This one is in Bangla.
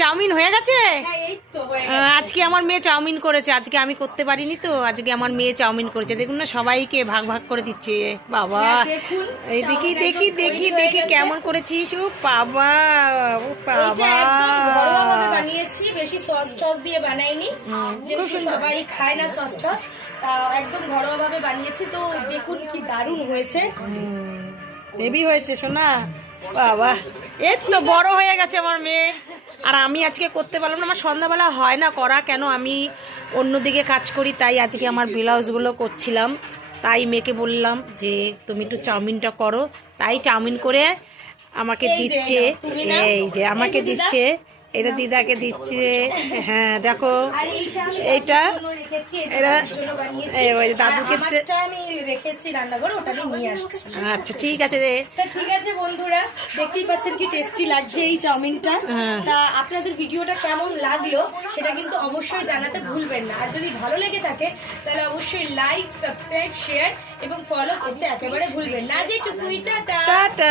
চাউমিন হয়ে গেছে? আজকে আমার মেয়ে চাউমিন করেছে, আজকে আমি করতে পারিনি তো, আজকে আমার মেয়ে চাউমিন করেছে। দেখুন না, সবাইকে ভাগ ভাগ করে দিচ্ছে। বাবা এই দেখি দেখি দেখি দেখি কেমন করেছিস। ও বাবা, ও বাবা, ঘরোয়াভাবে বানিয়েছি, বেশি সস টস দিয়ে বানাইনি, যেহেতু সবাই খায় না সস টস, একদম ঘরোয়াভাবে বানিয়েছি। তো দেখুন কি দারুণ হয়েছে, হেভি হয়েছে সোনা। বাবা, এই তো বড় হয়ে গেছে আমার মেয়ে। আর আমি আজকে করতে পারলাম না, আমার সন্ধ্যাবেলা হয় না করা, কেন আমি অন্যদিকে কাজ করি, তাই আজকে আমার ব্লাউজগুলো করছিলাম। তাই মেয়েকে বললাম যে তুমি একটু চাউমিনটা করো, তাই চাউমিন করে আমাকে দিচ্ছে। এই যে আমাকে দিচ্ছে, এটা দিদাকে দিচ্ছে। হ্যাঁ দেখো, এইটা দাদুকে আমি রেখেছি রান্নাঘরে, ওটা আমি নিয়ে আসছি। আচ্ছা ঠিক আছে রে। ঠিক আছে বন্ধুরা, দেখতেই পাচ্ছেন কি টেস্টি লাগছে এই চাউমিনটা। তা আপনাদের ভিডিওটা কেমন লাগলো সেটা কিন্তু অবশ্যই জানাতে ভুলবেন না। আর যদি ভালো লেগে থাকে তাহলে অবশ্যই লাইক, সাবস্ক্রাইব, শেয়ার এবং ফলো করতে একেবারে ভুলবেন না। যেটুকুই, টাটা।